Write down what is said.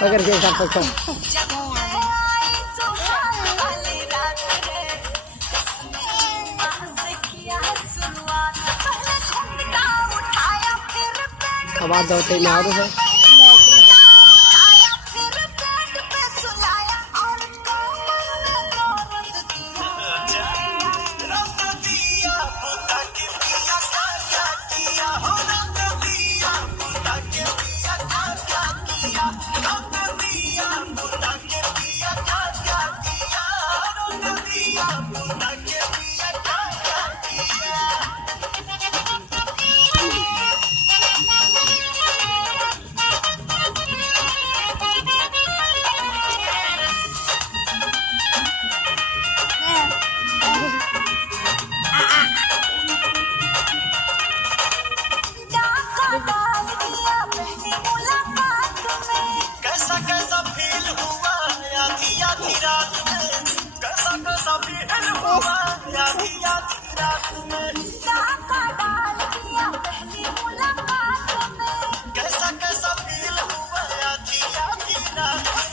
पकड़ के सब पकड़। आवाज दौड़ते में और है कैसा कैसा फील हुआ आधी आधी रात में, कैसा कैसा फील हुआ आधी आधी रात में, कैसा कैसा फील हुआ आधी आधी रात है।